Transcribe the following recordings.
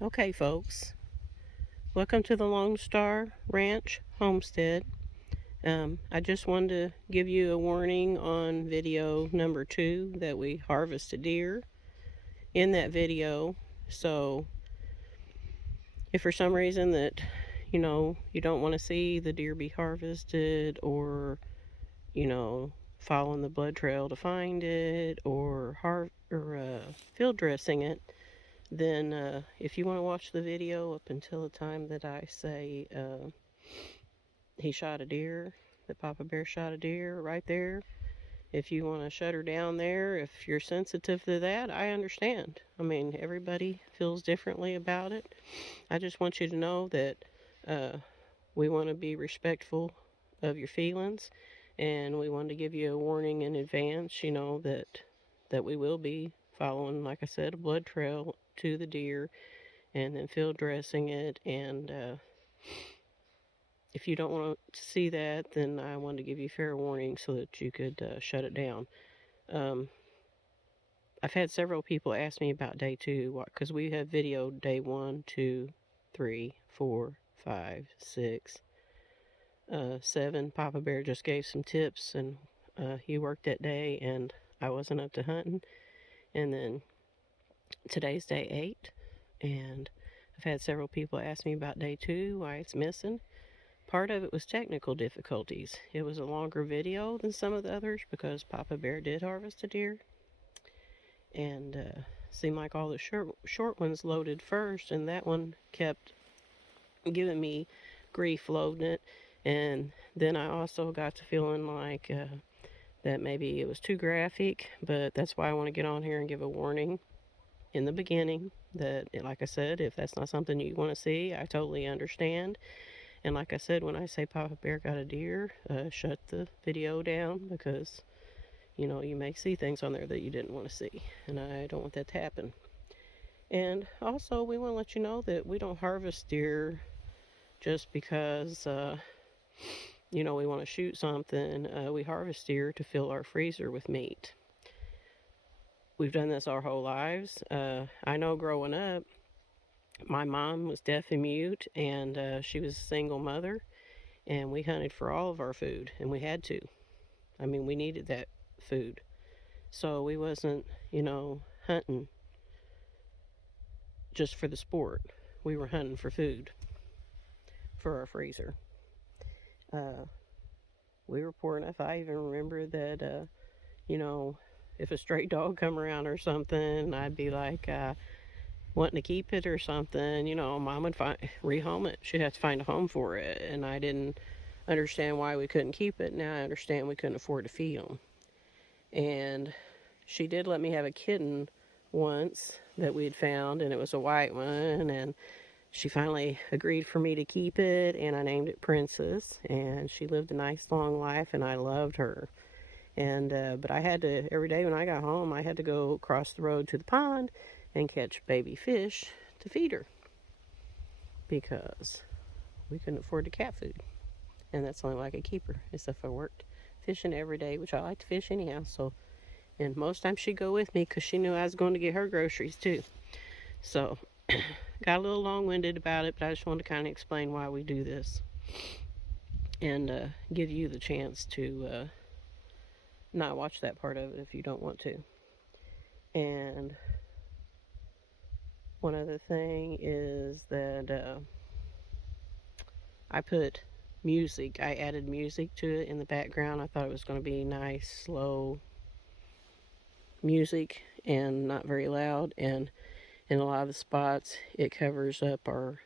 Okay, folks, welcome to the Lone Star Ranch Homestead. I just wanted to give you a warning on video number 2 that we harvest a deer in that video. So, if for some reason that you don't want to see the deer be harvested, or following the blood trail to find it, or field dressing it, then if you want to watch the video up until the time that I say he shot a deer, that Papa Bear shot a deer right there, if you want to shut her down there, if you're sensitive to that, I understand. I mean, everybody feels differently about it. I just want you to know that we want to be respectful of your feelings, and we want to give you a warning in advance, that we will be following, like I said, a blood trail to the deer and then field dressing it. And if you don't want to see that, then I wanted to give you fair warning so that you could shut it down. Um, I've had several people ask me about day 2, because we have video day 1, 2, 3, 4, 5, 6, 7. Papa Bear just gave some tips, and he worked that day, and I wasn't up to hunting. And then today's day 8, and I've had several people ask me about day 2, why it's missing. Part of it was technical difficulties. It was a longer video than some of the others because Papa Bear did harvest a deer, and seemed like all the short ones loaded first, and that one kept giving me grief loading it. And then I also got to feeling like that maybe it was too graphic, but that's why I want to get on here and give a warning in the beginning that, like I said, if that's not something you want to see, I totally understand. And like I said, when I say Papa Bear got a deer, shut the video down, because you may see things on there that you didn't want to see, and I don't want that to happen. And also, we want to let you know that we don't harvest deer just because we want to shoot something. We harvest deer to fill our freezer with meat. We've done this our whole lives. I know growing up, my mom was deaf and mute, and she was a single mother, and we hunted for all of our food, and we had to. I mean, we needed that food. So we wasn't, hunting just for the sport. We were hunting for food for our freezer. We were poor enough. I even remember that, if a stray dog come around or something, I'd be like, wanting to keep it or something. Mom would rehome it. She'd have to find a home for it, and I didn't understand why we couldn't keep it. Now I understand we couldn't afford to feed them. And she did let me have a kitten once that we had found, and it was a white one, and she finally agreed for me to keep it, and I named it Princess, and she lived a nice long life, and I loved her. And but I had to, every day when I got home, I had to go across the road to the pond and catch baby fish to feed her, because we couldn't afford the cat food, and that's the only way I could keep her, is if I worked fishing every day, which I like to fish anyhow. So, and most times she'd go with me because she knew I was going to get her groceries too. So got a little long-winded about it, but I just wanted to kind of explain why we do this, and give you the chance to not watch that part of it if you don't want to. And one other thing is that I put music. I added music to it in the background. I thought it was going to be nice, slow music and not very loud. And in a lot of the spots, it covers up our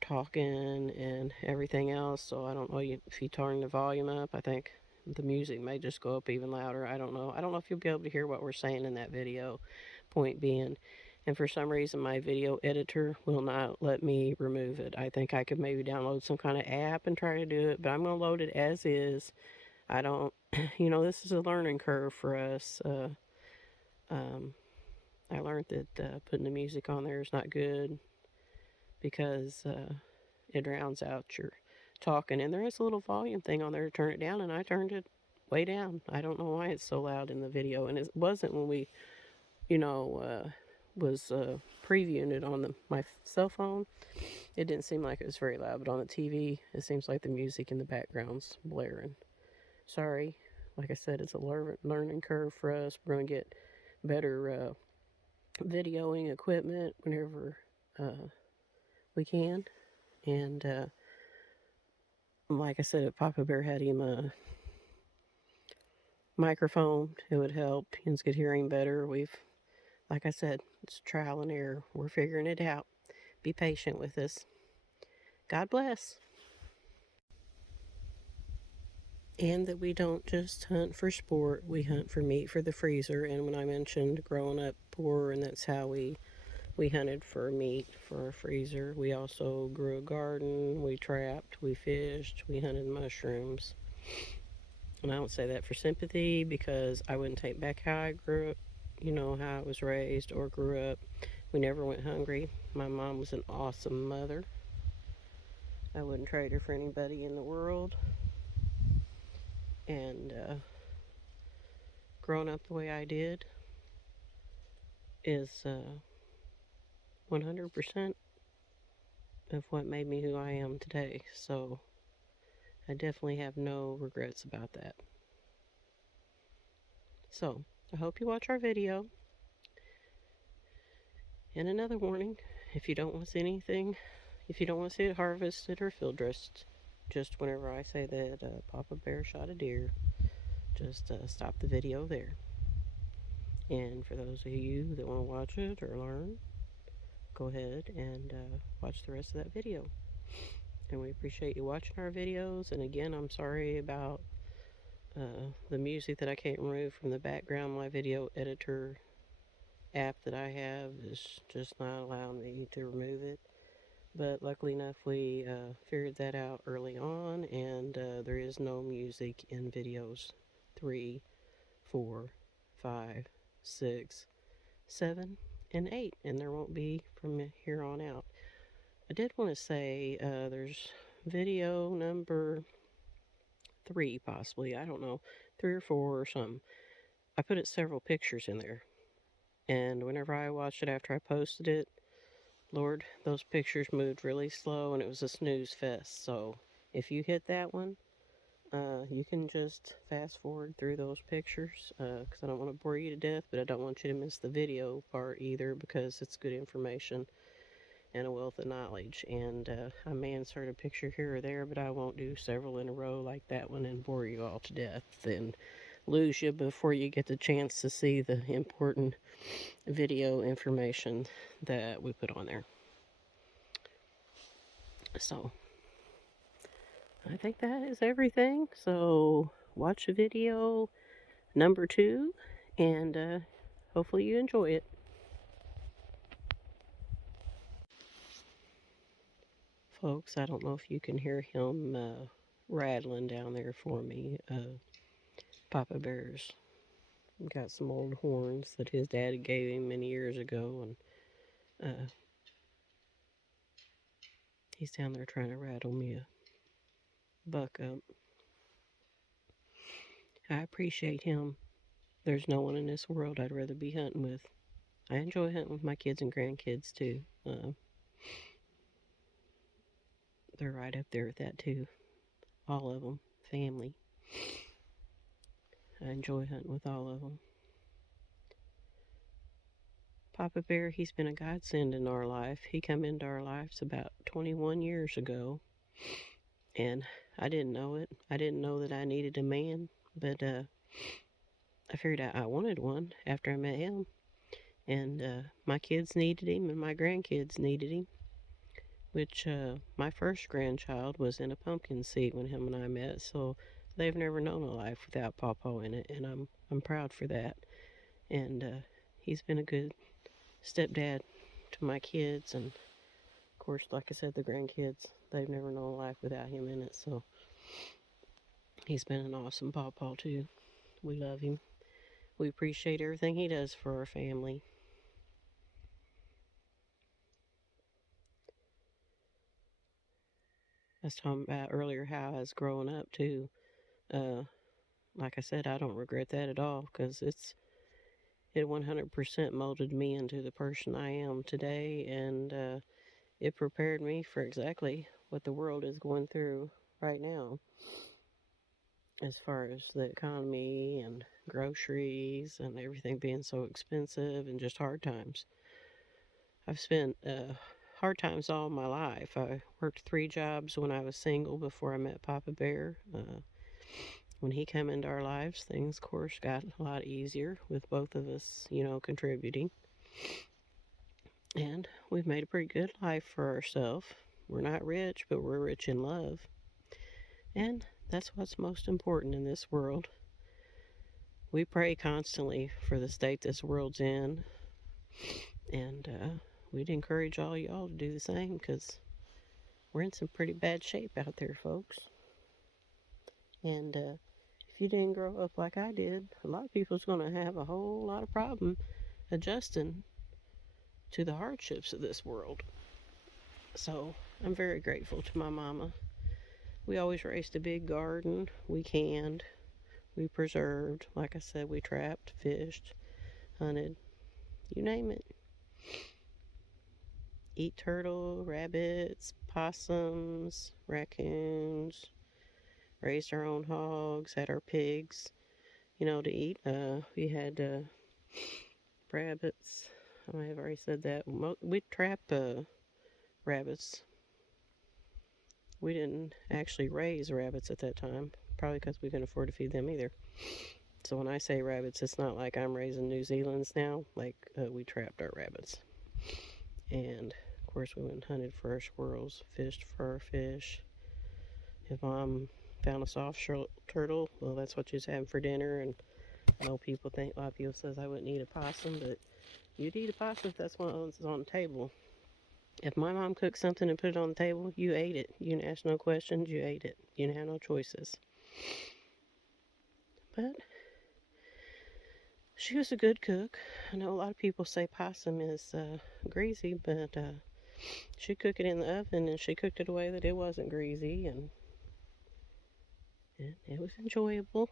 talking and everything else. So I don't know if you turn the volume up. I think the music may just go up even louder. I don't know. I don't know if you'll be able to hear what we're saying in that video, point being. And for some reason, my video editor will not let me remove it. I think I could maybe download some kind of app and try to do it, but I'm going to load it as is. I don't, this is a learning curve for us. I learned that putting the music on there is not good, because it drowns out your talking. And there is a little volume thing on there to turn it down, and I turned it way down. I don't know why it's so loud in the video, and it wasn't when we was previewing it on my cell phone, it didn't seem like it was very loud, but on the TV, it seems like the music in the background's blaring. Sorry. Like I said, it's a learning curve for us. We're going to get better videoing equipment whenever we can. And like I said, if Papa Bear had him a microphone, it would help. He's get hearing better. Like I said, it's trial and error. We're figuring it out. Be patient with us. God bless. And that we don't just hunt for sport, we hunt for meat for the freezer. And when I mentioned growing up poor, and that's how we hunted for meat for our freezer, we also grew a garden, we trapped, we fished, we hunted mushrooms. And I don't say that for sympathy, because I wouldn't take back how I grew up, how I was raised or grew up. We never went hungry. My mom was an awesome mother. I wouldn't trade her for anybody in the world. And growing up the way I did is 100% of what made me who I am today. So I definitely have no regrets about that. So I hope you watch our video. And another warning, if you don't want to see anything, if you don't want to see it harvested or field dressed, just whenever I say that Papa Bear shot a deer, just stop the video there. And for those of you that want to watch it or learn, go ahead and watch the rest of that video. And we appreciate you watching our videos. And again, I'm sorry about the music that I can't remove from the background. My video editor app that I have is just not allowing me to remove it. But luckily enough, we figured that out early on, and there is no music in videos 3, 4, 5, 6, 7, and 8, and there won't be from here on out. I did want to say there's video number 3, possibly, I don't know, 3 or 4 or something. I put several pictures in there, and whenever I watched it after I posted it, Lord, those pictures moved really slow, and it was a snooze fest. So if you hit that one, you can just fast forward through those pictures, because I don't want to bore you to death, but I don't want you to miss the video part either, because it's good information and a wealth of knowledge. And I may insert a picture here or there, but I won't do several in a row like that one and bore you all to death and lose you before you get the chance to see the important video information that we put on there. So I think that is everything. So watch the video number 2, and hopefully you enjoy it. Folks, I don't know if you can hear him rattling down there for me. Papa Bear's got some old horns that his dad gave him many years ago, and he's down there trying to rattle me a buck up. I appreciate him. There's no one in this world I'd rather be hunting with. I enjoy hunting with my kids and grandkids too. They're right up there with that too. All of them. Family. I enjoy hunting with all of them. Papa Bear, he's been a godsend in our life. He come into our lives about 21 years ago, and I didn't know it. I didn't know that I needed a man, but I figured out I wanted one after I met him. And my kids needed him, and my grandkids needed him, which my first grandchild was in a pumpkin seed when him and I met, so they've never known a life without Pawpaw in it, and I'm proud for that. And he's been a good stepdad to my kids, and of course, like I said, the grandkids, they've never known a life without him in it, so he's been an awesome Pawpaw too. We love him. We appreciate everything he does for our family. I was talking about earlier how I was growing up too. Like I said, I don't regret that at all, because It 100% molded me into the person I am today, and it prepared me for exactly what the world is going through right now, as far as the economy and groceries and everything being so expensive and just hard times. I've spent hard times all my life. I worked 3 jobs when I was single before I met Papa Bear. When he came into our lives, things, of course, got a lot easier with both of us, contributing. And we've made a pretty good life for ourselves. We're not rich, but we're rich in love. And that's what's most important in this world. We pray constantly for the state this world's in. And we'd encourage all y'all to do the same, because we're in some pretty bad shape out there, folks. And if you didn't grow up like I did, a lot of people's going to have a whole lot of problem adjusting to the hardships of this world. So I'm very grateful to my mama. We always raised a big garden. We canned, we preserved, like I said, we trapped, fished, hunted, you name it. Eat turtle, rabbits, possums, raccoons, raised our own hogs, had our pigs, to eat. We had rabbits. I may have already said that. We'd trap rabbits. We didn't actually raise rabbits at that time, probably because we couldn't afford to feed them either. So when I say rabbits, it's not like I'm raising New Zealand's now. Like, we trapped our rabbits. And, of course, we went and hunted for our squirrels, fished for our fish. If Mom found a soft-shell turtle, well, that's what she's having for dinner. And I know a lot of people says I wouldn't eat a possum, but you'd eat a possum if that's what was on the table. If my mom cooked something and put it on the table, you ate it. You didn't ask no questions, you ate it. You didn't have no choices. But she was a good cook. I know a lot of people say possum is greasy, but she cooked it in the oven, and she cooked it a way that it wasn't greasy, and it was enjoyable.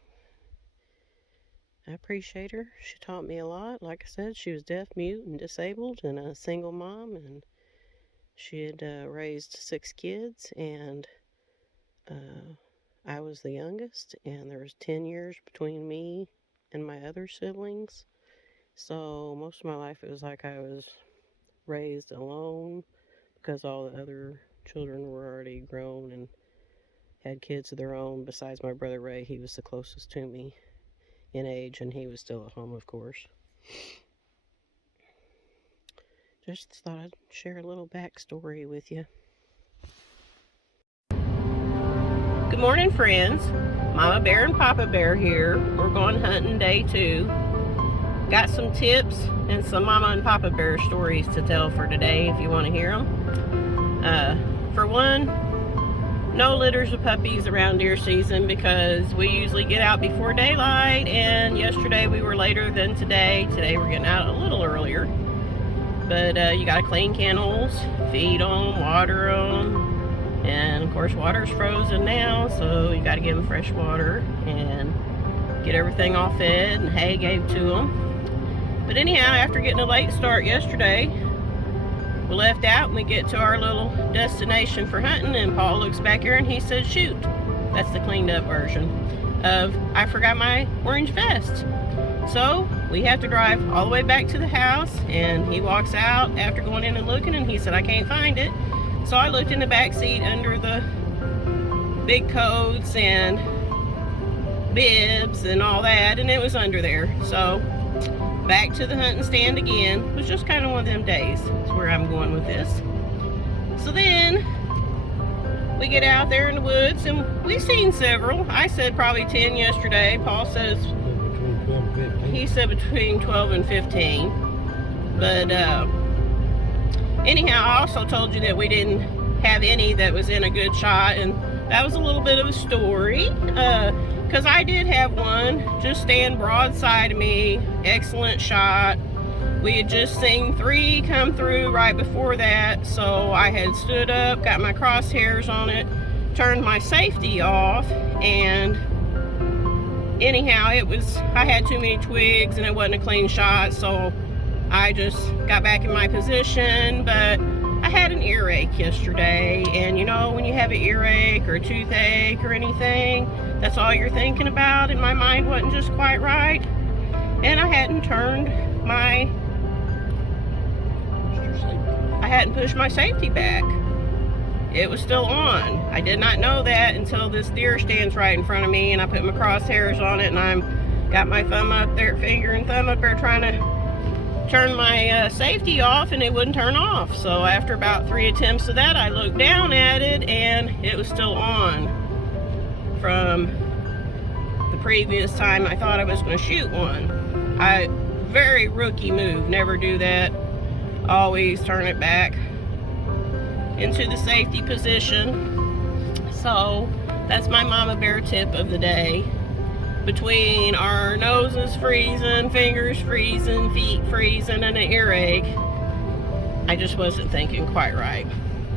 I appreciate her. She taught me a lot. Like I said, she was deaf, mute, and disabled, and a single mom, and she had raised 6 kids, and I was the youngest, and there was 10 years between me and my other siblings. So most of my life it was like I was raised alone, because all the other children were already grown and had kids of their own. Besides my brother Ray, he was the closest to me in age, and he was still at home, of course. Just thought I'd share a little backstory with you. Good morning, friends. Mama Bear and Papa Bear here. We're going hunting day 2. Got some tips and some Mama and Papa Bear stories to tell for today if you want to hear them. For one, no litters of puppies around deer season, because we usually get out before daylight, and yesterday we were later than today. Today we're getting out a little earlier. But you gotta clean kennels, feed them, water them, and of course water's frozen now, so you gotta give them fresh water and get everything all fed and hay gave to them. But anyhow, after getting a late start yesterday, we left out and we get to our little destination for hunting, and Paul looks back here and he says, shoot. That's the cleaned up version of, I forgot my orange vest. So we have to drive all the way back to the house, and he walks out after going in and looking, and he said, I can't find it. So I looked in the back seat under the big coats and bibs and all that, and it was under there. So back to the hunting stand again. It was just kind of one of them days. That's where I'm going with this. So then we get out there in the woods, and we've seen several. I said probably 10 yesterday. Paul says he said between 12 and 15. But anyhow, I also told you that we didn't have any that was in a good shot, and that was a little bit of a story, because I did have one just stand broadside of me, excellent shot. We had just seen 3 come through right before that, so I had stood up, got my crosshairs on it, turned my safety off, and anyhow, I had too many twigs and it wasn't a clean shot, so I just got back in my position. But I had an earache yesterday, and you know, when you have an earache or a toothache or anything, that's all you're thinking about, and my mind wasn't just quite right, and I hadn't pushed my safety back. It was still on. I did not know that until this deer stands right in front of me, and I put my crosshairs on it, and got my thumb up there, finger and thumb up there, trying to turn my safety off, and it wouldn't turn off. So after about 3 attempts of that, I looked down at it, and it was still on from the previous time I thought I was going to shoot one. Very rookie move. Never do that. Always turn it back into the safety position. So that's my mama bear tip of the day. Between our noses freezing, fingers freezing, feet freezing, and an earache, I just wasn't thinking quite right.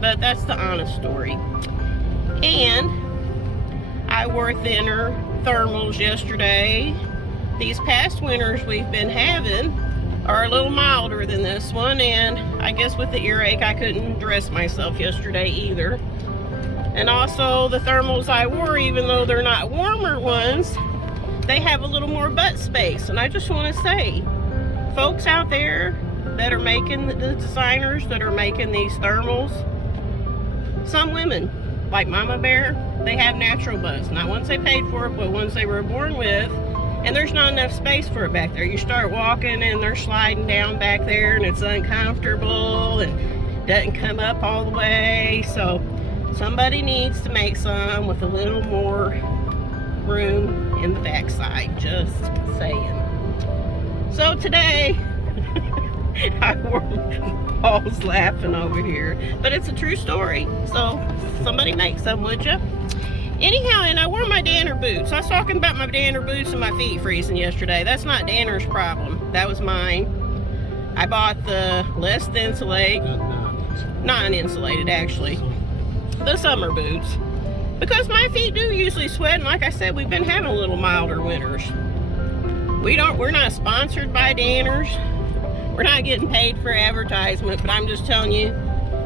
But that's the honest story. And I wore thinner thermals yesterday. These past winters we've been having are a little milder than this one, and I guess with the earache I couldn't dress myself yesterday either. And also the thermals I wore, even though they're not warmer ones, they have a little more butt space. And I just want to say, folks out there that are making, the designers that are making these thermals, some women, like Mama Bear, they have natural butts. Not ones they paid for, but ones they were born with. And there's not enough space for it back there. You start walking and they're sliding down back there, and it's uncomfortable and doesn't come up all the way. So somebody needs to make some with a little more room in the backside, just saying. So today, I wore, Paul's laughing over here, but it's a true story. So somebody make some, would you? Anyhow, and I wore my Danner boots. I was talking about my Danner boots and my feet freezing yesterday. That's not Danner's problem. That was mine. I bought the less insulated, non-insulated actually, the summer boots, because my feet do usually sweat, and like I said, we've been having a little milder winters. We're not sponsored by Danners. We're not getting paid for advertisement, but I'm just telling you,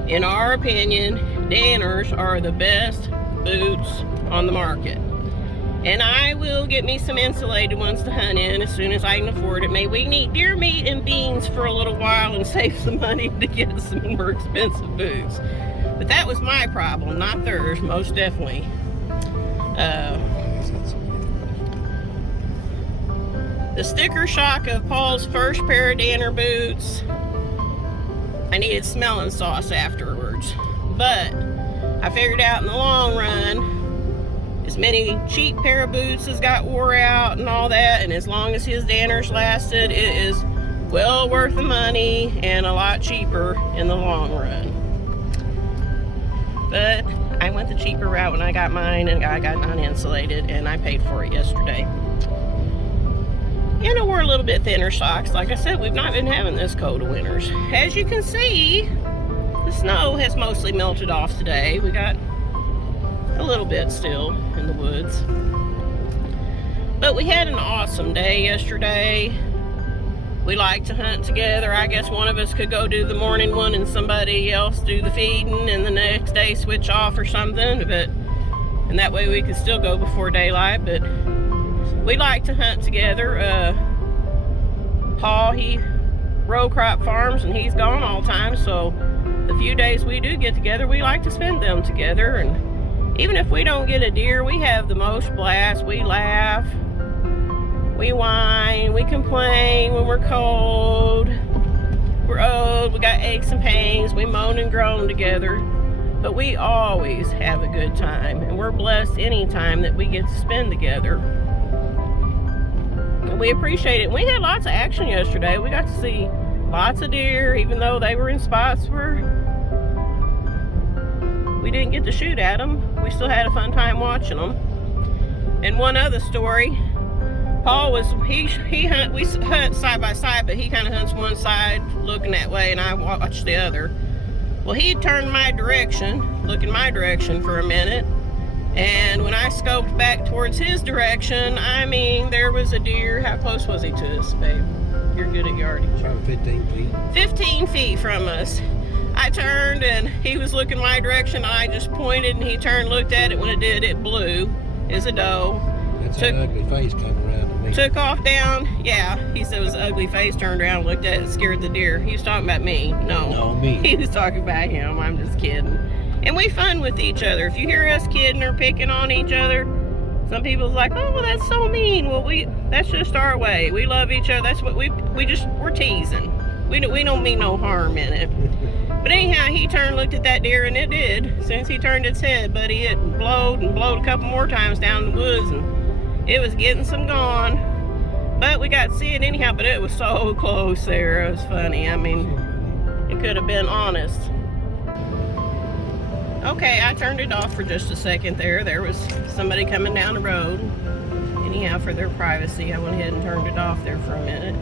in our opinion, Danners are the best boots on the market. And I will get me some insulated ones to hunt in as soon as I can afford it. Maybe we can eat deer meat and beans for a little while and save some money to get some more expensive boots. But that was my problem, not theirs, most definitely. The sticker shock of Paul's first pair of Danner boots, I needed smelling sauce afterwards. But I figured out in the long run, as many cheap pair of boots as got wore out and all that, and as long as his Danners lasted, it is well worth the money and a lot cheaper in the long run. But I went the cheaper route when I got mine, and I got non-insulated, and I paid for it yesterday. And I wore a little bit thinner socks. Like I said, we've not been having this cold of winters. As you can see, the snow has mostly melted off today. We got a little bit still in the woods. But we had an awesome day yesterday. We like to hunt together. I guess one of us could go do the morning one and somebody else do the feeding, and the next day switch off or something. And that way we could still go before daylight. But we like to hunt together. Paul, he row crop farms and he's gone all the time, so the few days we do get together, we like to spend them together. And even if we don't get a deer, we have the most blast. We laugh, we whine, we complain when we're cold, we're old, we got aches and pains, we moan and groan together. But we always have a good time, and we're blessed any time that we get to spend together. And we appreciate it. We had lots of action yesterday. We got to see lots of deer, even though they were in spots where we didn't get to shoot at them. We still had a fun time watching them. And one other story, Paul was, we hunt side by side, but he kind of hunts one side looking that way and I watch the other. Well, he turned my direction, looking my direction for a minute, And when I scoped back towards his direction, I mean, there was a deer. How close was he to us, babe? You're good at yardage. About 15 feet. 15 feet from us. I turned and he was looking my direction. I just pointed and he turned, looked at it. When it did, it blew. It's a doe. That's an ugly face coming around to me. Took off down. Yeah, he said it was an ugly face. Turned around, looked at it, scared the deer. He was talking about me. No, me. He was talking about him. I'm just kidding. And we fun with each other. If you hear us kidding or picking on each other, some people's like, oh, well, that's so mean. Well, that's just our way. We love each other. That's what we're teasing. We don't mean no harm in it. But anyhow, he turned, looked at that deer, and it did. Since he turned its head, buddy, it blowed and blowed a couple more times down in the woods, and it was getting some gone. But we got to see it anyhow, but it was so close there. It was funny. I mean, it could have been honest. Okay, I turned it off for just a second there. There was somebody coming down the road. Anyhow, for their privacy, I went ahead and turned it off there for a minute.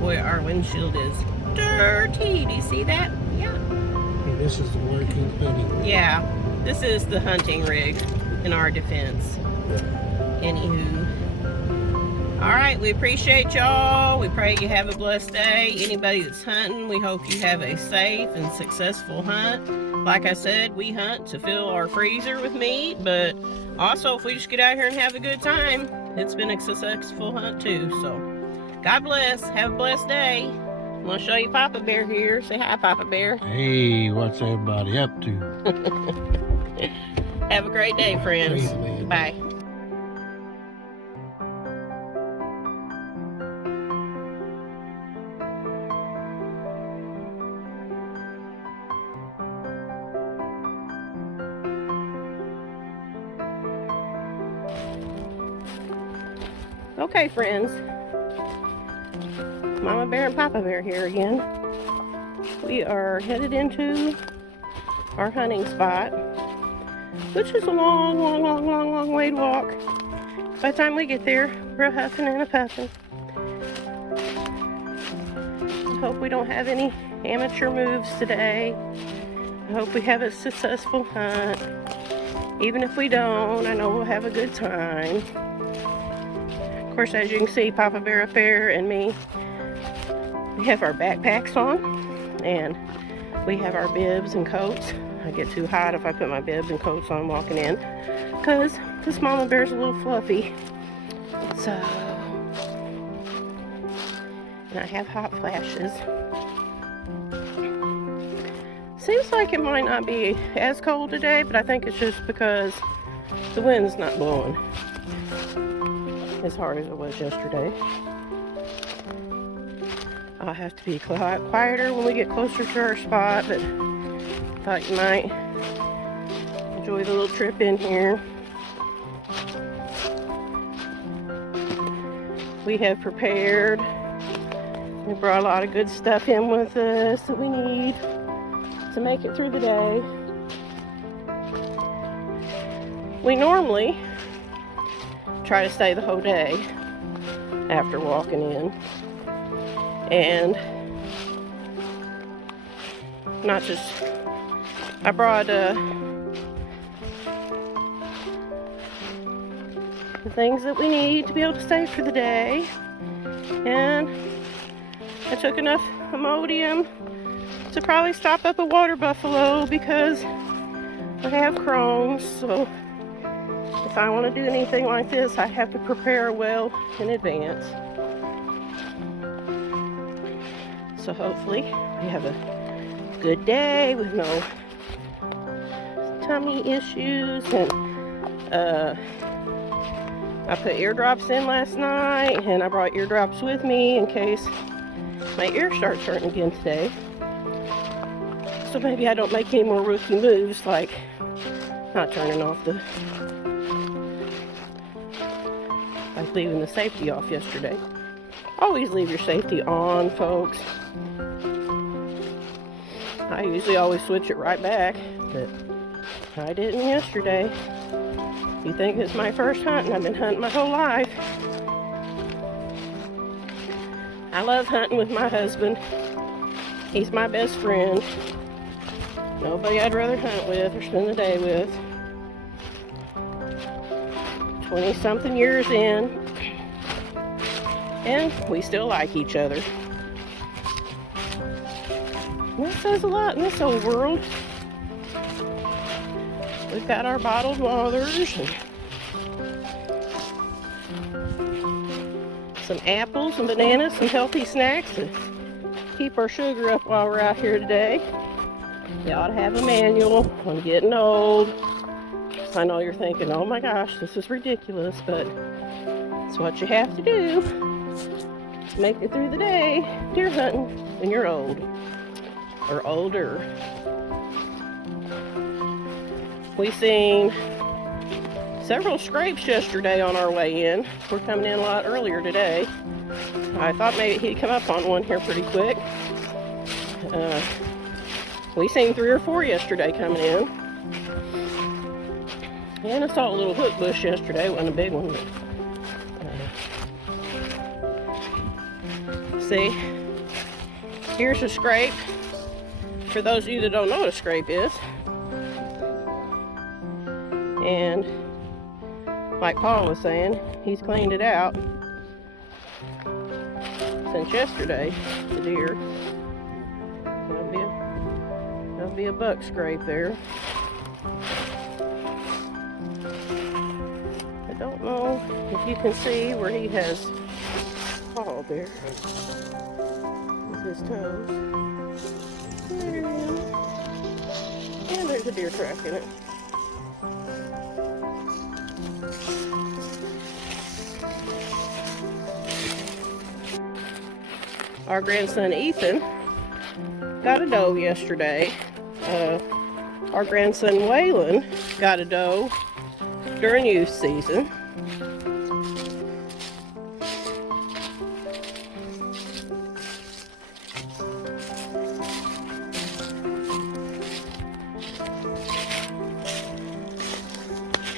Boy, our windshield is dirty. Do you see that? Yeah. Hey, this is the working hunting rig. Yeah, this is the hunting rig in our defense. Yeah. Anywho. All right, we appreciate y'all. We pray you have a blessed day. Anybody that's hunting, we hope you have a safe and successful hunt. Like I said, we hunt to fill our freezer with meat, but also if we just get out here and have a good time, it's been a successful hunt too. So God bless. Have a blessed day. I'm going to show you Papa Bear here. Say hi, Papa Bear. Hey, what's everybody up to? Have a great day, friends. Bye. Okay, friends. Mama Bear and Papa Bear here again. We are headed into our hunting spot, which is a long way to walk. By the time we get there, we're huffing and a puffing. I hope we don't have any amateur moves today. I hope we have a successful hunt. Even if we don't, I know we'll have a good time. Of course, as you can see, Papa Bear up there and me, we have our backpacks on and we have our bibs and coats. I get too hot if I put my bibs and coats on walking in because this Mama Bear's a little fluffy. So, and I have hot flashes. Seems like it might not be as cold today, but I think it's just because the wind's not blowing as hard as it was yesterday. I'll have to be quieter when we get closer to our spot, but thought you might enjoy the little trip in here. We have prepared. We brought a lot of good stuff in with us that we need to make it through the day. We normally try to stay the whole day after walking in, and not just, I brought the things that we need to be able to stay for the day, and I took enough Imodium to probably stop up a water buffalo because I have Crohn's, so if I want to do anything like this, I have to prepare well in advance. So hopefully we have a good day with no tummy issues. And I put eardrops in last night, and I brought eardrops with me in case my ear starts hurting again today. So maybe I don't make any more rookie moves like not turning off like leaving the safety off yesterday. Always leave your safety on, folks. I usually always switch it right back, but I didn't yesterday. You think it's my first hunt, and I've been hunting my whole life. I love hunting with my husband. He's my best friend. Nobody I'd rather hunt with or spend the day with. 20-something years in, and we still like each other. And that says a lot in this old world. We've got our bottled waters and some apples and bananas, some healthy snacks to keep our sugar up while we're out here today. You ought to have a manual on getting old. I know you're thinking, oh my gosh, this is ridiculous, but it's what you have to do to make it through the day deer hunting when you're old or older. We seen several scrapes yesterday on our way in. We're coming in a lot earlier today. I thought maybe he'd come up on one here pretty quick. We seen 3 or 4 yesterday coming in. And I saw a little hook bush yesterday. It wasn't a big one, but see, here's a scrape. For those of you that don't know what a scrape is, and like Paul was saying, he's cleaned it out since yesterday, the deer. That'll be a buck scrape there. I don't know if you can see where he has pawed there with his toes. There he is. And there's a deer track in it. Our grandson Ethan got a doe yesterday. Our grandson Waylon got a doe during youth season.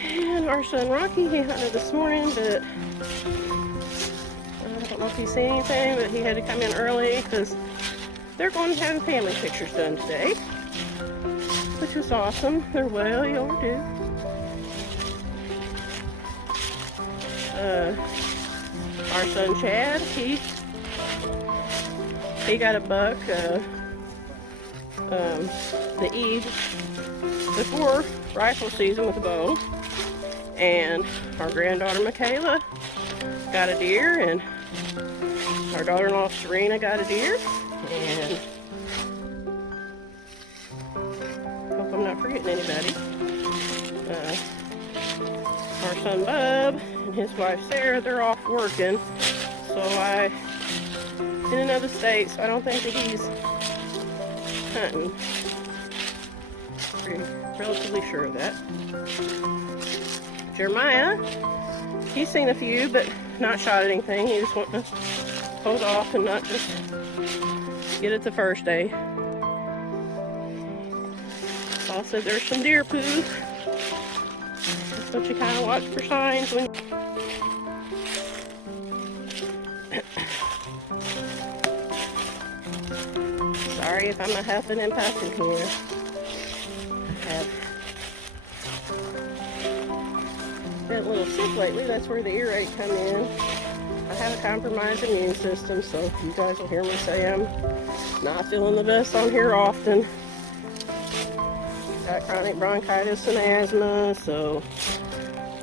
And our son Rocky, he hunted this morning, but I don't know if he's seen anything, but he had to come in early because they're going to have family pictures done today, which is awesome. They're well overdue. Our son Chad, he got a buck the eve before rifle season with a bow, and our granddaughter Michaela got a deer, and our daughter-in-law Serena got a deer, and hope I'm not forgetting anybody. Our son Bub and his wife Sarah, they're off working, so I in another state, so I don't think that he's hunting. Pretty relatively sure of that. Jeremiah, he's seen a few, but not shot anything. He just wanted to hold off and not just get it the first day. Paul said there's some deer poo. That's what you kind of watch for signs when. Sorry if I'm a huffing and puffing here. I have been a little sick lately. That's where the earache come in. I have a compromised immune system, so you guys will hear me say I'm not feeling the best on here often. Got chronic bronchitis and asthma, so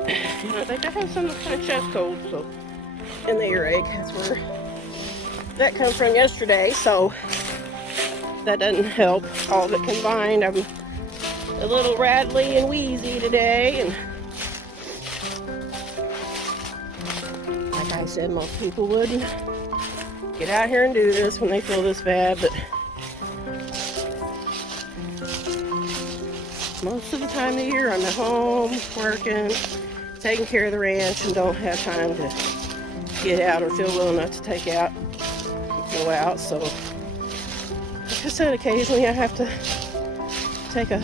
I think I have some kind of chest cold, so and the earache. That's where that come from yesterday, so that doesn't help. All of it combined, I'm a little rattly and wheezy today, and like I said, most people wouldn't get out here and do this when they feel this bad, but most of the time of the year I'm at home working, taking care of the ranch, and don't have time to get out or feel well enough to go out. So like I said, occasionally I have to take a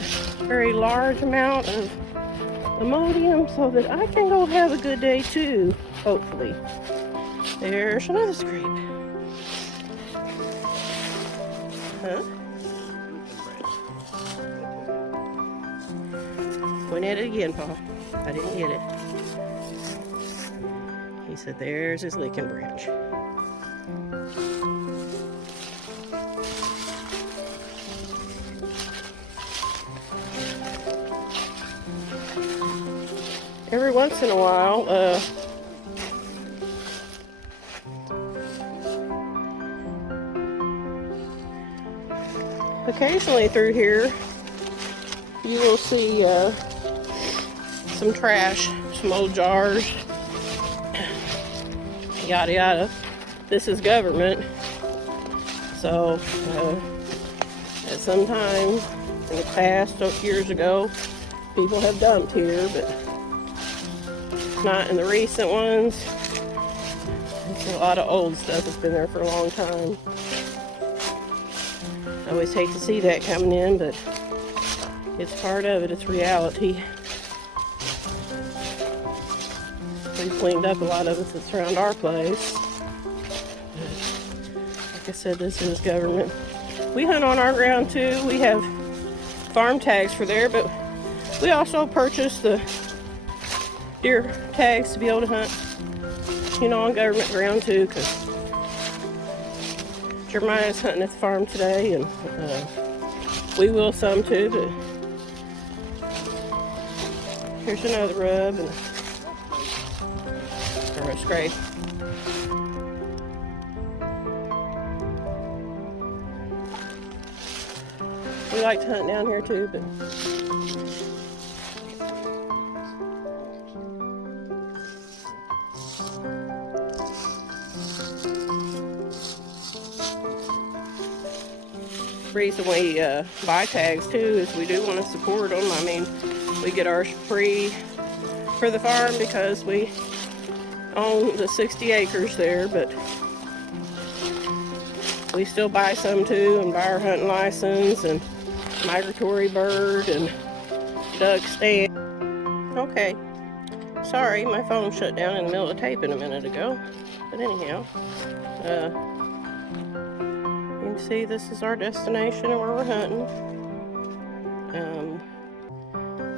very large amount of Imodium so that I can go have a good day too, hopefully. There's another scrape. Huh? Went at it again, Paul. I didn't get it. He said, there's his licking branch. Every once in a while, occasionally through here, you will see some trash, some old jars, yada yada. This is government, so at some time in the past, years ago, people have dumped here, but not in the recent ones. It's a lot of old stuff that's been there for a long time. I always hate to see that coming in, but it's part of it. It's reality. We've cleaned up a lot of it that's around our place. Like I said, this is government. We hunt on our ground too. We have farm tags for there, but we also purchased the deer tags to be able to hunt, you know, on government ground too, because Jeremiah's hunting at the farm today, and we will some too, but here's another rub and a scrape. We like to hunt down here too, but the reason we buy tags too is we do want to support them. I mean, we get ours free for the farm because we own the 60 acres there, but we still buy some too and buy our hunting license and migratory bird and duck stand. Okay, sorry, my phone shut down in the middle of taping a minute ago, but anyhow, you can see this is our destination and where we're hunting.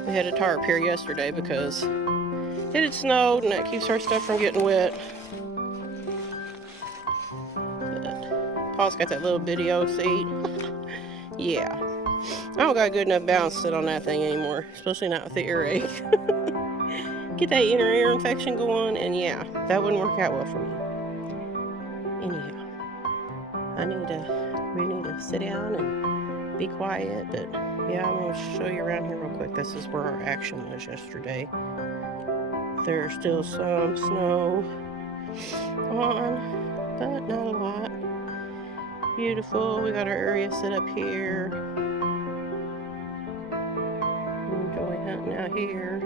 We had a tarp here yesterday because it had snowed and that keeps our stuff from getting wet. But Paul's got that little video seat. Yeah. I don't got good enough balance to sit on that thing anymore, especially not with the earache. Get that inner ear infection going, and yeah, that wouldn't work out well for me. Anyhow, we need to sit down and be quiet, but yeah, I'm going to show you around here real quick. This is where our action was yesterday. There's still some snow on, but not a lot. Beautiful. We got our area set up here. Enjoy hunting out here.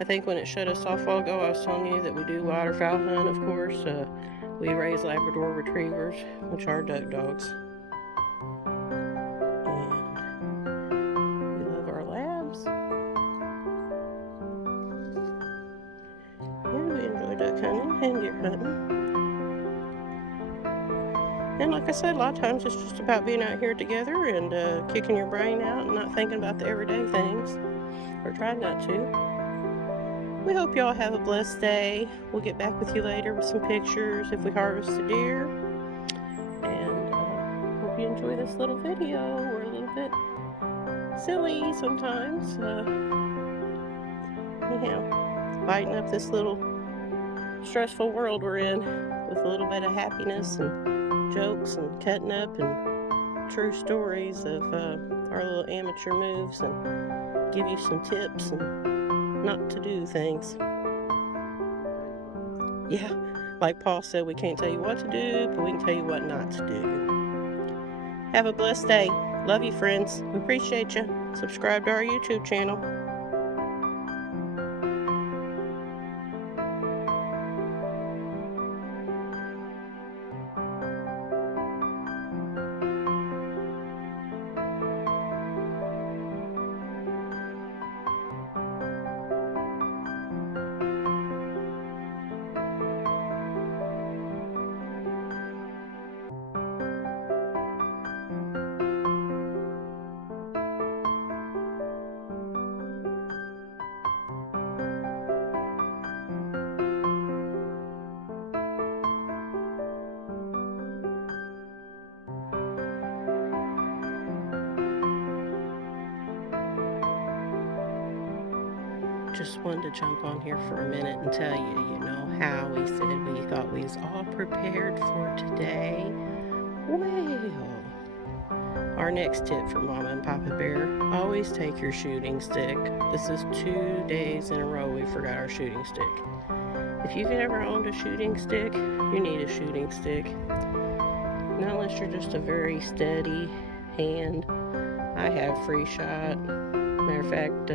I think when it shut us off a while ago, I was telling you that we do waterfowl hunt, of course. We raise Labrador retrievers, which are duck dogs. And we love our labs. Yeah, we enjoy duck hunting and deer hunting. And like I said, a lot of times it's just about being out here together and kicking your brain out and not thinking about the everyday things, or trying not to. We hope y'all have a blessed day. We'll get back with you later with some pictures if we harvest a deer. And hope you enjoy this little video. We're a little bit silly sometimes. Anyhow, lighten up this little stressful world we're in with a little bit of happiness and jokes and cutting up and true stories of our little amateur moves, and give you some tips and not to do things. Yeah, like Paul said, we can't tell you what to do, but we can tell you what not to do. Have a blessed day. Love you, friends. We appreciate you. Subscribe to our YouTube channel. just wanted to jump on here for a minute and tell you, how we said we thought we was all prepared for today. Well, our next tip for Mama and Papa Bear, always take your shooting stick. This is 2 days in a row we forgot our shooting stick. If you've ever owned a shooting stick, you need a shooting stick. Not unless you're just a very steady hand. I have free shot. Matter of fact,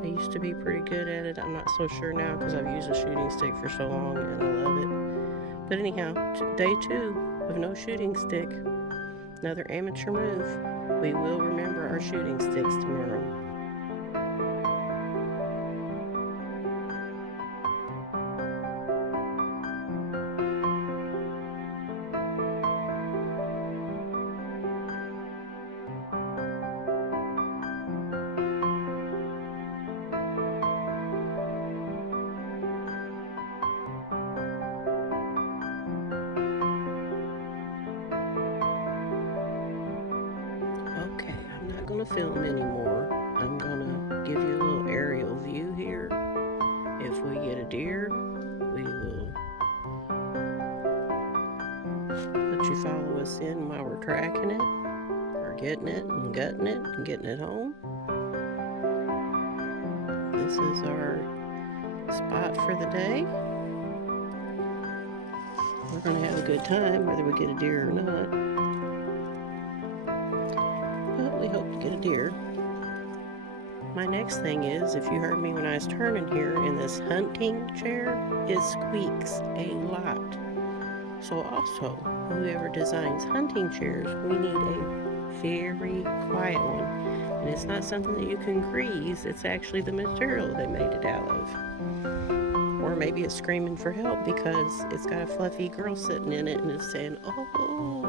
I used to be pretty good at it. I'm not so sure now because I've used a shooting stick for so long and I love it. But anyhow, day 2 of no shooting stick. Another amateur move. We will remember our shooting sticks tomorrow. Okay, I'm not going to film anymore. I'm going to give you a little aerial view here. If we get a deer, we will let you follow us in while we're tracking it, or getting it and gutting it and getting it home. This is our spot for the day. We're going to have a good time whether we get a deer or not. But we hope to get a deer. My next thing is, if you heard me when I was turning here, in this hunting chair, it squeaks a lot. So also, whoever designs hunting chairs, we need a very quiet one. And it's not something that you can grease, it's actually the material they made it out of. Or maybe it's screaming for help because it's got a fluffy girl sitting in it and it's saying, oh,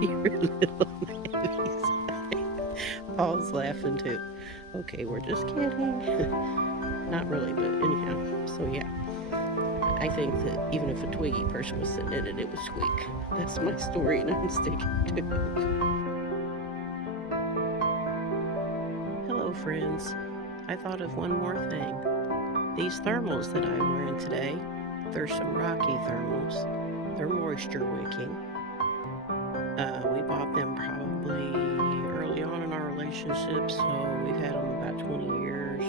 you're little babies. Paul's laughing too. Okay, we're just kidding. Not really, but anyhow. So yeah, I think that even if a twiggy person was sitting in it, it would squeak. That's my story and I'm sticking to it. Hello friends. I thought of one more thing. These thermals that I'm wearing today, they're some Rocky thermals. They're moisture wicking. We bought them probably early on in our relationship, so we've had them about 20 years.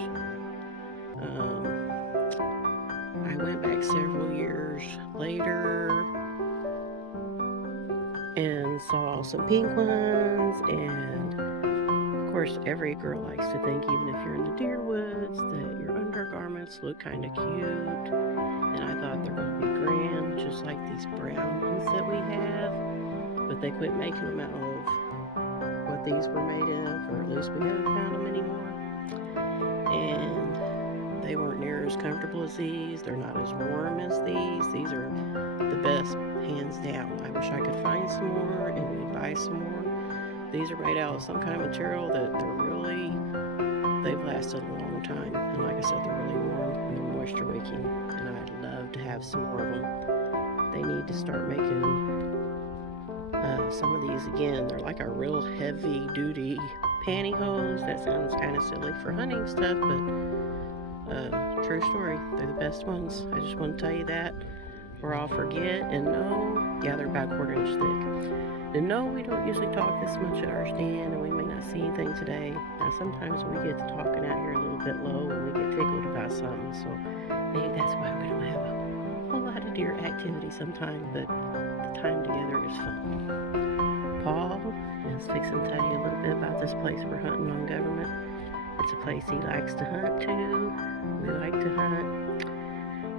I went back several years later and saw some pink ones, and of course every girl likes to think, even if you're in the deer woods, that your undergarments look kind of cute, and I thought they're going to be grand, just like these brown ones that we have. But they quit making them out of what these were made of, or at least we haven't found them anymore. And they weren't near as comfortable as these. They're not as warm as these. These are the best, hands down. I wish I could find some more and we'd buy some more. These are made out of some kind of material that they've lasted a long time. And like I said, they're really warm and they're moisture wicking. And I'd love to have some more of them. They need to start making some of these again. They're like a real heavy duty pantyhose. That sounds kind of silly for hunting stuff, but true story, they're the best ones. I just want to tell you that, or I'll forget. And no, yeah, they're about 1/4 inch thick. And no, we don't usually talk this much at our stand, and we may not see anything today. Now sometimes we get to talking out here a little bit low and we get tickled about something, so maybe that's why we don't have a whole lot of deer activity sometimes, but the time together is fun. Paul is fixing to tell you a little bit about this place we're hunting on government. It's a place he likes to hunt too. We like to hunt.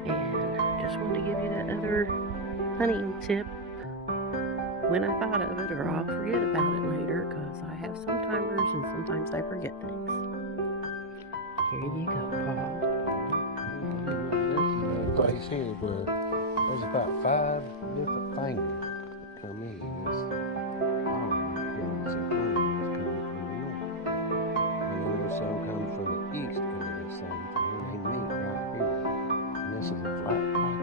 And just wanted to give you that other hunting tip when I thought of it, or I'll forget about it later, because I have some timers and sometimes I forget things. Here you go, Paul. This is a place here where there's about 5 different fingers that come in this island here in this coming from the north. And then there's some comes from the east into this same thing. They meet right here. And this is a flat tongue.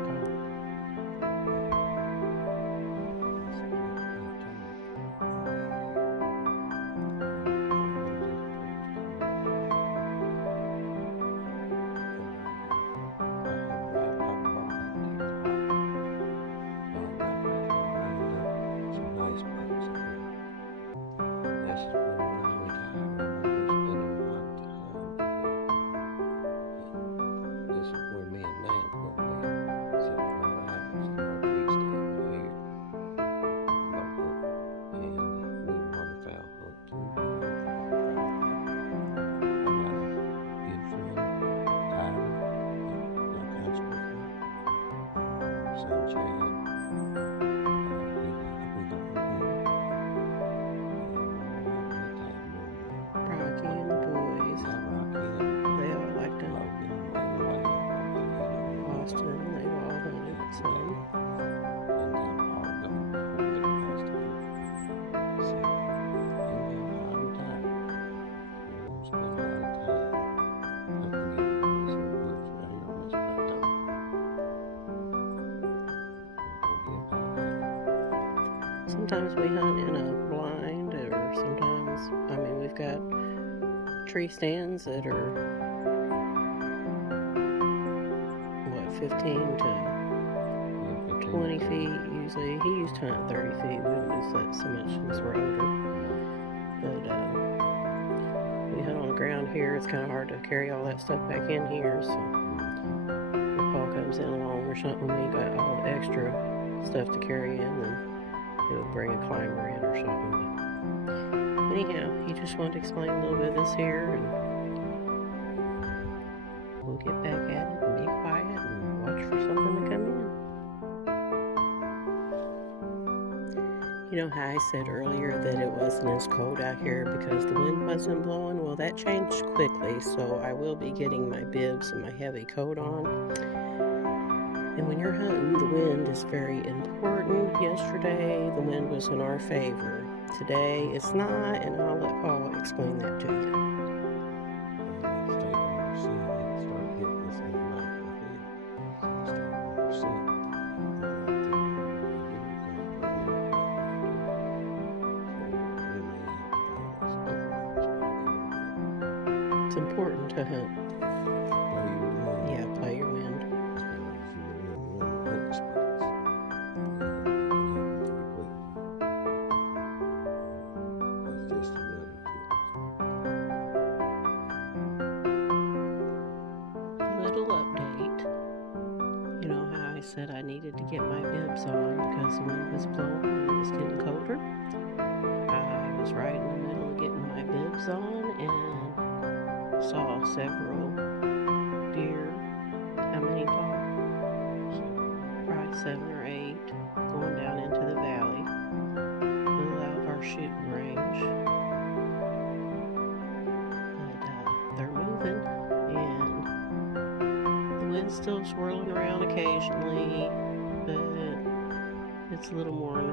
Chad. Rocky and the boys. They all like to Boston. They've all hunted some. Sometimes we hunt in a blind, or sometimes, we've got tree stands that are, 15 to 20 feet usually. He used to hunt 30 feet. We don't use that so much since we're older. But we hunt on the ground here. It's kind of hard to carry all that stuff back in here. So if Paul comes in along or something, we got all the extra stuff to carry in, then he'll bring a climber in or something. But anyhow, he just wanted to explain a little bit of this here, and we'll get back at it and be quiet and watch for something to come in. You know how I said earlier that it wasn't as cold out here because the wind wasn't blowing? Well, that changed quickly, so I will be getting my bibs and my heavy coat on. And when you're hunting, the wind is very important. Yesterday, the wind was in our favor. Today, it's not, and I'll let Paul explain that to you. It's important to hunt. Yeah, play your wind. Little update. You know how I said I needed to get my bibs on because the wind was blowing and it was getting colder? I was right in the middle of getting my bibs on and saw several deer. How many, Paul? Probably 7 or 8 going down into the valley, a little out of our shooting range. But they're moving, and the wind's still swirling around occasionally, but it's a little more in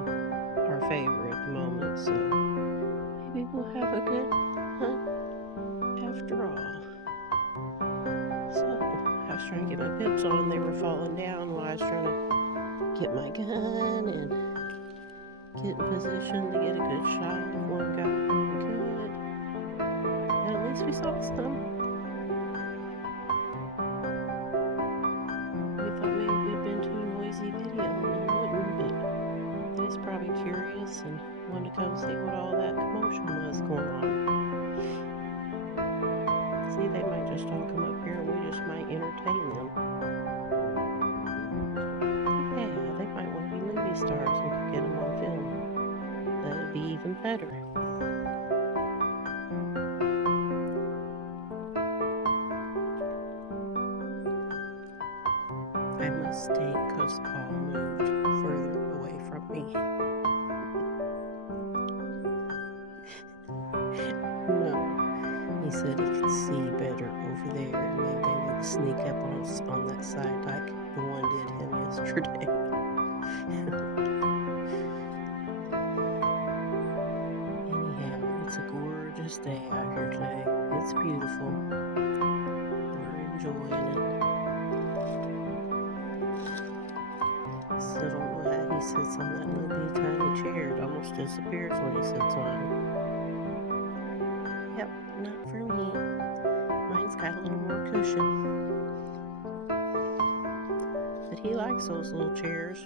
our favor at the moment, so maybe we'll have a good hunt after all. So I was trying to get my bibs on, and they were falling down while I was trying to get my gun and get in position to get a good shot if one got really good. And at least we saw some. We thought maybe we'd been too noisy videoing and wouldn't, but they was probably curious and wanted to come see what all that commotion was going on. See, they might just all come up here and we just might entertain them. Yeah, they might want to be movie stars and we could get them on film. That'd be even better. I must stay because Paul moved further away from me. No, he said he could see better over there and maybe they would sneak up on us on that side like the one did him yesterday. Anyhow, it's a gorgeous day out here today. It's beautiful. We're enjoying it. Still don't know how he sits on that little bitty tiny chair. It almost disappears when he sits on it. Yep, not for me. Mine's got a little more cushion. But he likes those little chairs.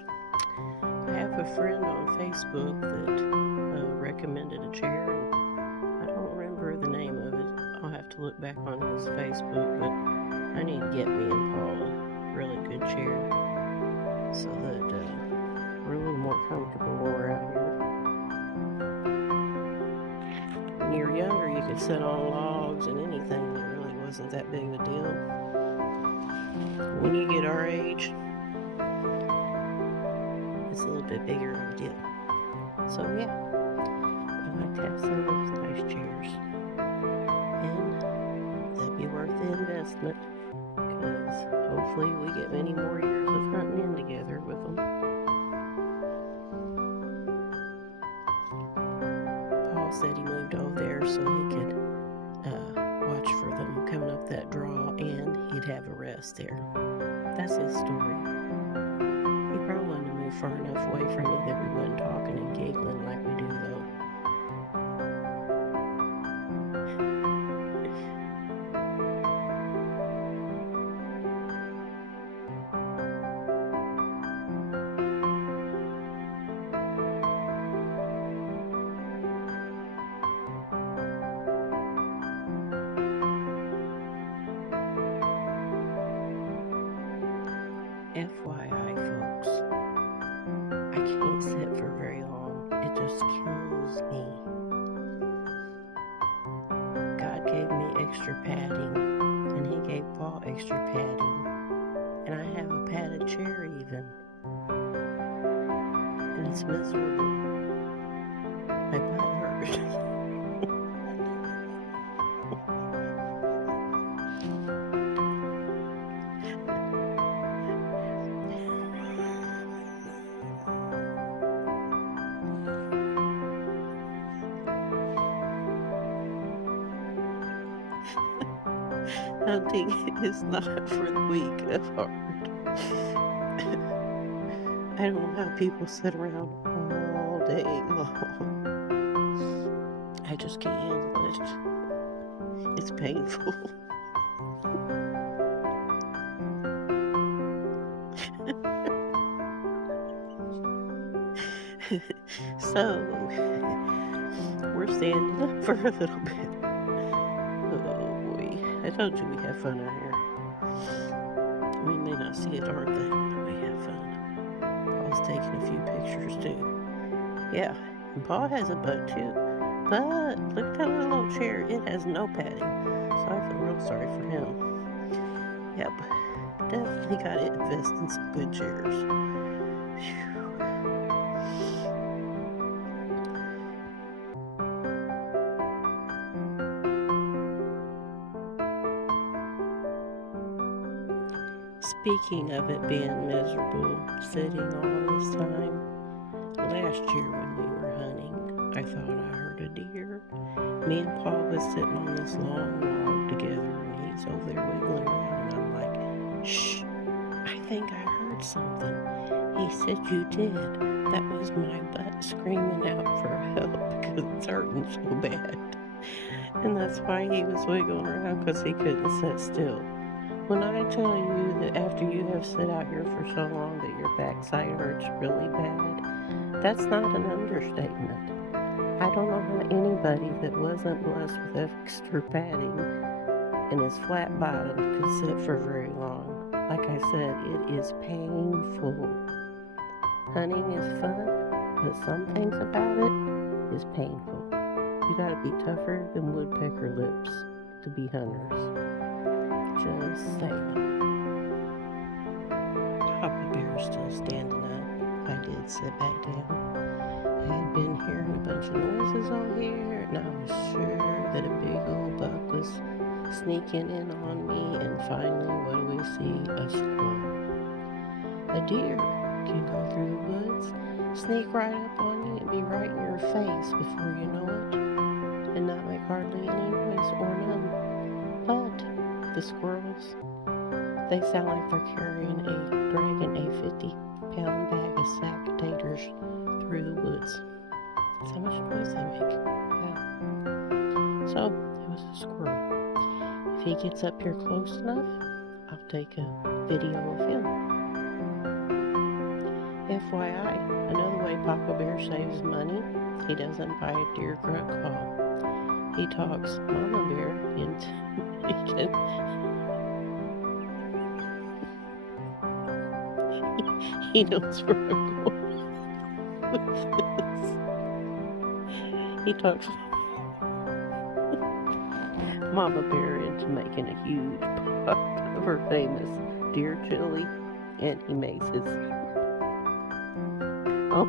I have a friend on Facebook that recommended a chair, and I don't remember the name of it. I'll have to look back on his Facebook, but I need to get me and Paul a really good chair so that we're a little more comfortable when we're out here. When you were younger, you could sit on logs and anything. It really wasn't that big of a deal. When you get our age, bit bigger of a deal. So yeah, I like to have some of those nice chairs, and they'll be worth the investment, because hopefully we get many more years of hunting in together with them. Paul said he moved over there so he could watch for them coming up that draw, and he'd have a rest there. That's his story. He probably wanted to move far enough away from me that we wasn't talking and giggling like we do, though. FYI, folks, I can't sit for very long. It just kills me. God gave me extra padding, and He gave Paul extra padding, and I have a padded chair even, and it's miserable. My butt hurts. Hunting is not for the weak of heart. I don't know how people sit around all day long. I just can't handle it. It's painful. So, we're standing up for a little bit. Oh boy, I told you we have fun out here. We may not see a darn thing, but we have fun. Paul's taking a few pictures too. Yeah, and Paul has a butt too. But look at that little chair. It has no padding. So I feel real sorry for him. Yep, definitely got to invest in some good chairs. Whew. Speaking of it being miserable, sitting all this time, last year when we were hunting, I thought I heard a deer. Me and Paul was sitting on this long log together, and he's over there wiggling around, and I'm like, shh, I think I heard something. He said, you did. That was my butt screaming out for help because it's hurting so bad. And that's why he was wiggling around, because he couldn't sit still. When I tell you that after you have sit out here for so long that your backside hurts really bad, that's not an understatement. I don't know how anybody that wasn't blessed with extra padding and is flat bottomed could sit for very long. Like I said, it is painful. Hunting is fun, but some things about it is painful. You gotta be tougher than woodpecker lips to be hunters. Just saying. Papa Bear's still standing up. I did sit back down. I had been hearing a bunch of noises on here, and I was sure that a big old buck was sneaking in on me, and finally, what do we see? A squirrel. A deer can go through the woods, sneak right up on you, and be right in your face before you know it, and not make hardly any noise or none. But the squirrels, they sound like they're carrying dragging a 50-pound bag of sack taters through the woods. That's how much noise they make. Yeah. So, it was a squirrel. If he gets up here close enough, I'll take a video of him. FYI, another way Papa Bear saves money, he doesn't buy a deer grunt call. He talks Mama Bear into making he knows where I'm going with this. He talks Mama Bear into making a huge pot of her famous deer chili, and he makes his Oh,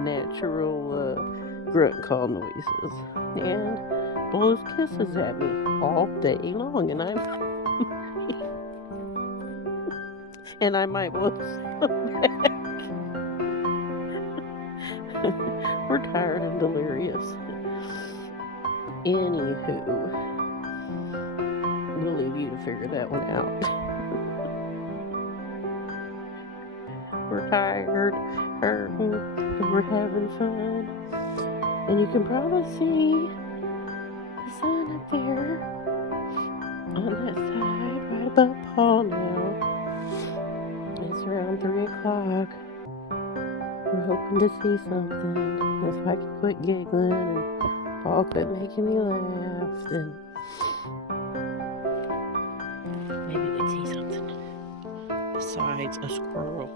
natural grunt call noises and blows kisses at me all day long, and I might blow some back. We're tired and delirious. Anywho, we'll leave you to figure that one out. We're tired, hurting, but we're having fun. And you can probably see the sun up there on that side, right above Paul now. It's around 3 o'clock. We're hoping to see something. If I could quit giggling and Paul quit making me laugh, then maybe we'd see something besides a squirrel.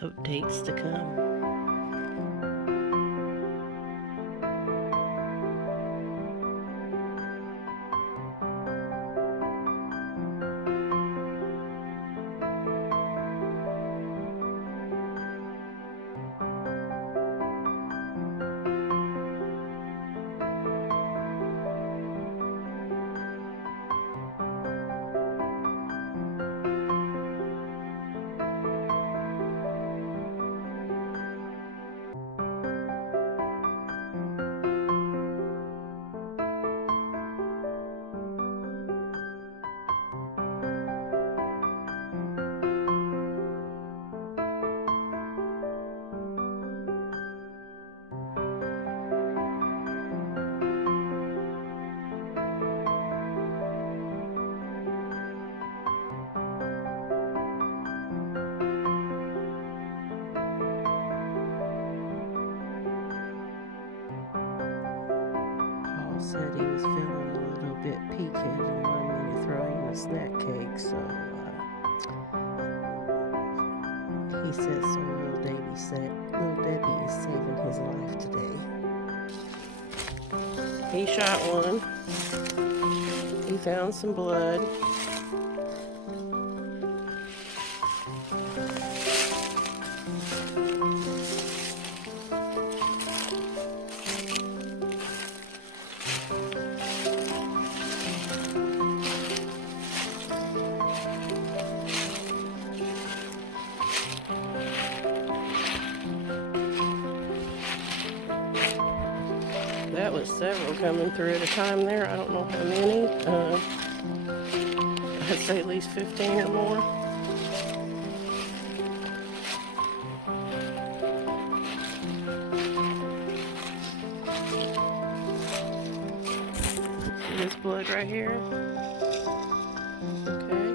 Updates to come. Said he was feeling a little bit peaked and wanted me to throw him a snack cake, so he said so little Debbie is saving his life today. He shot one. He found some blood. That was several coming through at a time there. I don't know how many. I'd say at least 15 or more. See this blood right here? Okay.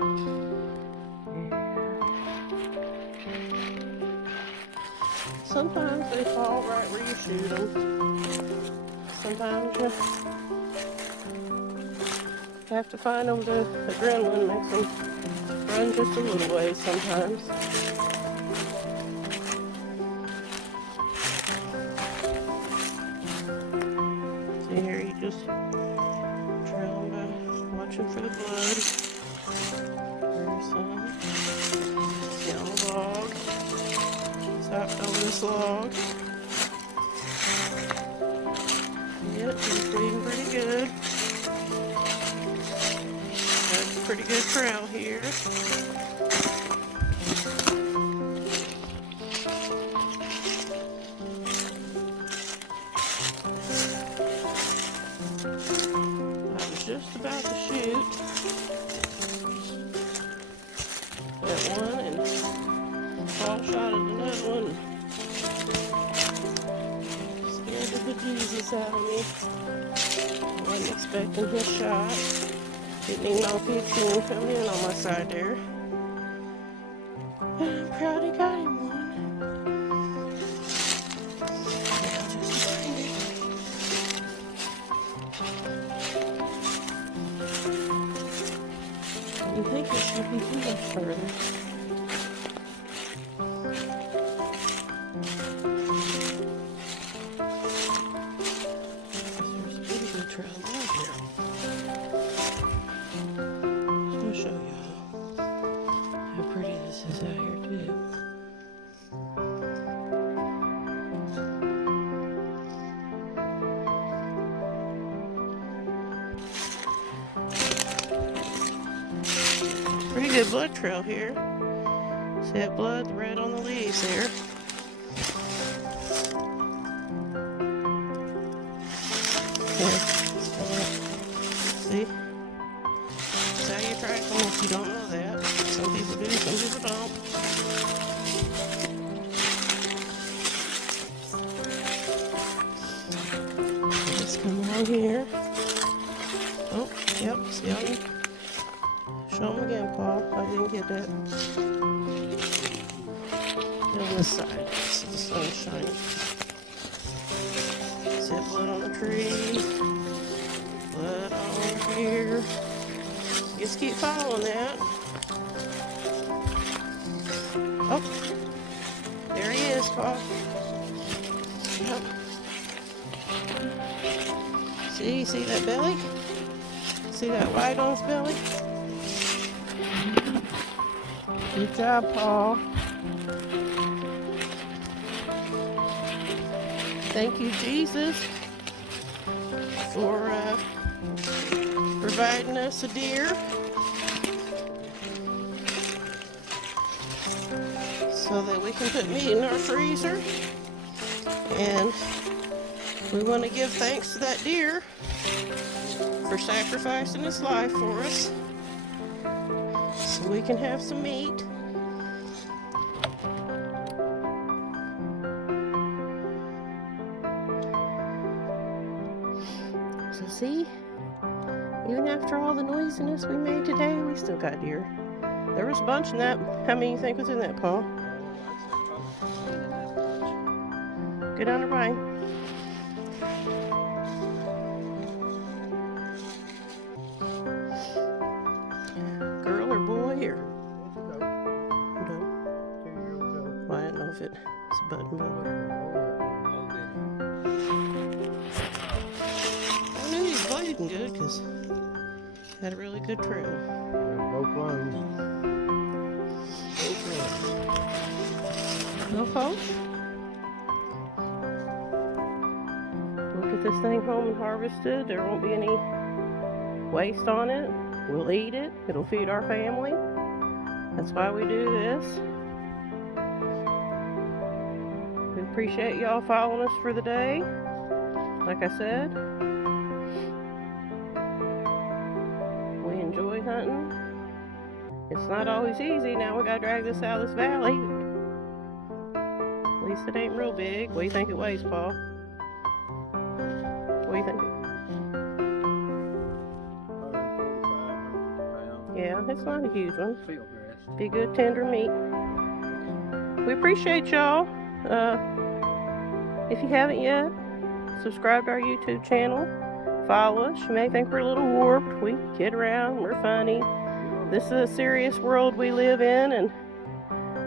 Sometimes they fall right where you shoot them. Sometimes you have to find them. The adrenaline makes them run just a little ways sometimes. See here, you just trail them by watching for the blood. There's some. See on the log. Stop over this log. Yep, he's bleeding pretty good. That's a pretty good trail here. I was just about to shoot that one, and Paul shot at another one. Scared the bejesus out of me. Wasn't expecting his shot. Didn't even know if he'd seen him come in on my side there. I'm proud he got him one. Now just to find it. You think it should be much further. There's a pretty good trail down here. Just gonna show y'all how pretty this is out here too. good blood trail here. See that blood, the red on the leaves there. Yeah. See? That's how you track them if you don't know that. Some people do, some people don't. Just come along here. Oh, yep, see how you show them again, Paul. I didn't get that. On this side, so the sun's shining. See that blood on the tree? Blood all over here. Just keep following that. Oh, there he is, Paul. Yep. See that belly? See that white on his belly? Good job, Paul. Thank you, Jesus, for providing us a deer so that we can put meat in our freezer. And we want to give thanks to that deer for sacrificing his life for us so we can have some meat. So see, even after all the noisiness we made today, we still got deer. There was a bunch in that. How many you think was in that, Paul? Go down the vine. Girl or boy or? Well, I don't know if it's a button bulb. I knew he was bleeding good because he had a really good trail. Both lungs. No folks? Look at this thing home and harvested. There won't be any waste on it. We'll eat it. It'll feed our family. That's why we do this. We appreciate y'all following us for the day. Like I said, we enjoy hunting. It's not always easy. Now we gotta drag this out of this valley. At least it ain't real big. What do you think it weighs, Paul? What do you think? Yeah, it's not a huge one. Be good tender meat. We appreciate y'all. If you haven't yet, subscribe to our YouTube channel. Follow us. You may think we're a little warped. We kid around. We're funny. This is a serious world we live in, and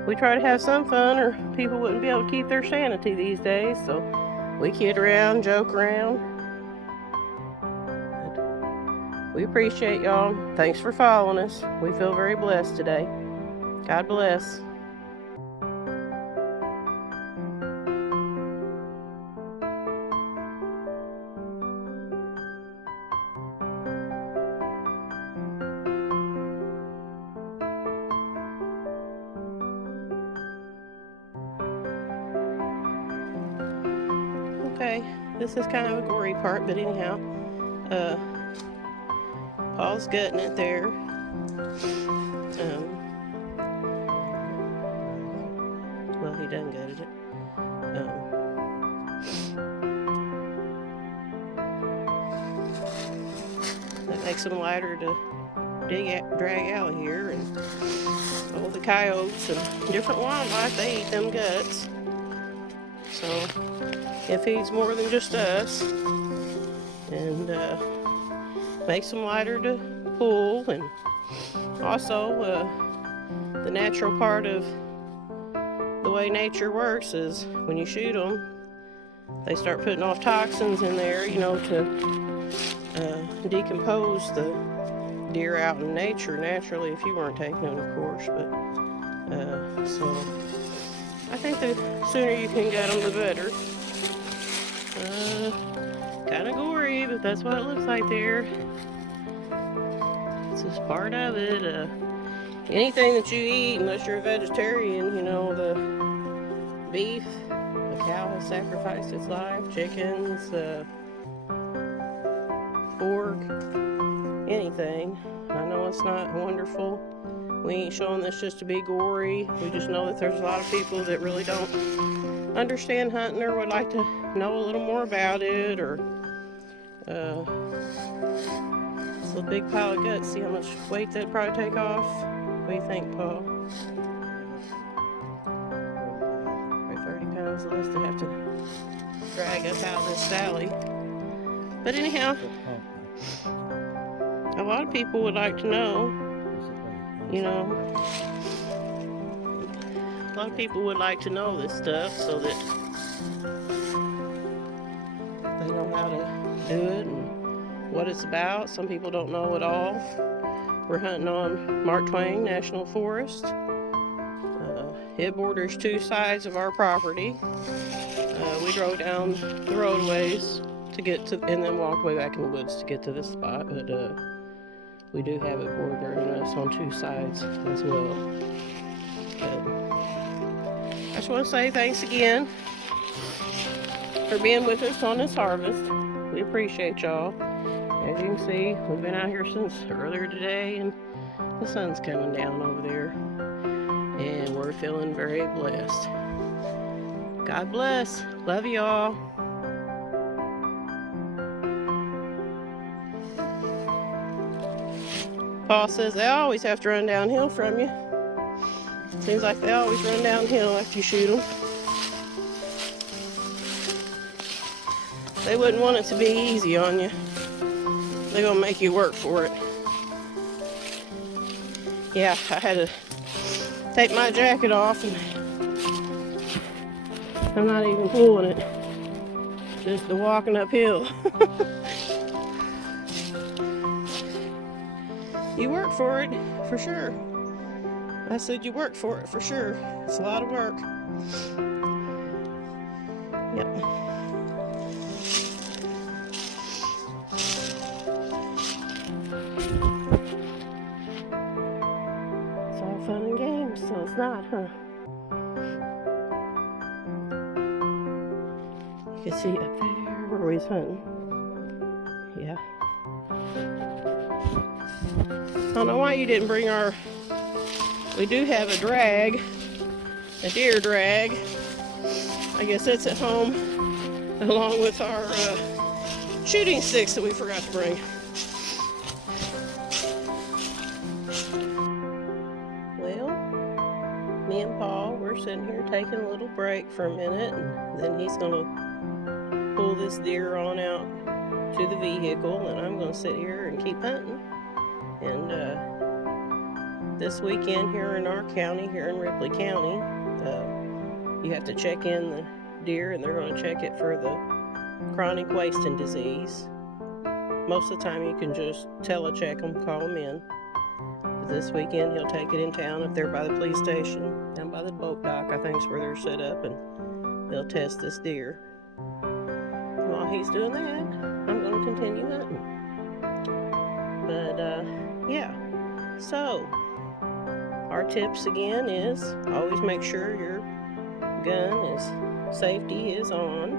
we try to have some fun or people wouldn't be able to keep their sanity these days. So we kid around, joke around. We appreciate y'all. Thanks for following us. We feel very blessed today. God bless. Okay, this is kind of a gory part, but anyhow, Paul's gutting it there. Well, he done gutted it. That makes them lighter to drag out of here, and all the coyotes and different wildlife, they eat them guts. So it feeds more than just us, and makes them lighter to pull. And also the natural part of the way nature works is when you shoot them, they start putting off toxins in there, you know, to decompose the deer out in nature naturally, if you weren't taking them, of course. But so I think the sooner you can get them, the better. Kind of gory, but that's what it looks like there. It's just part of it. anything that you eat, unless you're a vegetarian, you know, the beef, the cow has sacrificed its life, chickens, pork, anything. I know it's not wonderful. We ain't showing this just to be gory. We just know that there's a lot of people that really don't understand hunting or would like to know a little more about it, or it's a big pile of guts. See how much weight that'd probably take off? What do you think, Paul? Probably 30 pounds less to have to drag us out of this valley. But anyhow, a lot of people would like to know, you know, a lot of people would like to know this stuff so that they know how to do it and what it's about. Some people don't know at all. We're hunting on Mark Twain National Forest. It borders two sides of our property. We drove down the roadways to get to, and then walked way back in the woods to get to this spot, but we do have it bordering us on two sides as well. But I just want to say thanks again for being with us on this harvest. We appreciate y'all. As you can see, we've been out here since earlier today, and the sun's coming down over there, and we're feeling very blessed. God bless. Love y'all. Paul says they always have to run downhill from you. Seems like they always run downhill after you shoot them. They wouldn't want it to be easy on you. They're gonna make you work for it. Yeah, I had to take my jacket off, and I'm not even pulling it. Just the walking uphill. You work for it, for sure. I said you work for it, for sure. It's a lot of work. Yep. It's all fun and games, so it's not, huh? You can see up there where he's hunting. Yeah. I don't know why you didn't bring our... We do have a drag, a deer drag. I guess it's at home, along with our shooting sticks that we forgot to bring. Well, me and Paul, we're sitting here taking a little break for a minute, and then he's gonna pull this deer on out to the vehicle, and I'm gonna sit here and keep hunting. And this weekend here in our county, here in Ripley County, you have to check in the deer, and they're going to check it for the chronic wasting disease. Most of the time you can just telecheck them, call them in. But this weekend he'll take it in town if they're by the police station, down by the boat dock, I think is where they're set up, and they'll test this deer. And while he's doing that, I'm going to continue hunting. But yeah, so our tips again is always make sure your gun is safety is on.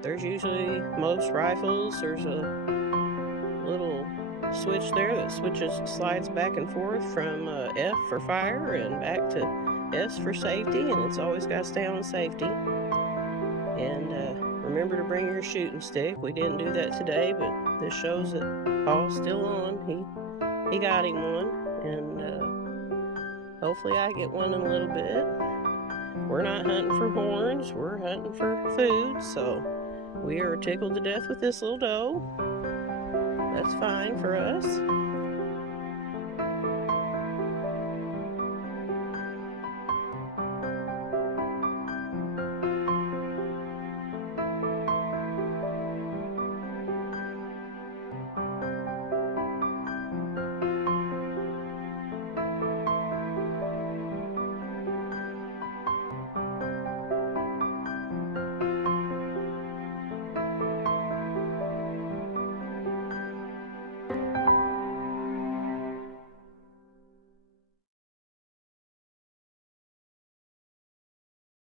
There's usually most rifles, there's a little switch there that slides back and forth from F for fire and back to S for safety, and it's always got to stay on safety. And remember to bring your shooting stick. We didn't do that today, but this shows that Paul's still on. He got him one, and hopefully I get one in a little bit. We're not hunting for horns, we're hunting for food, so we are tickled to death with this little doe. That's fine for us.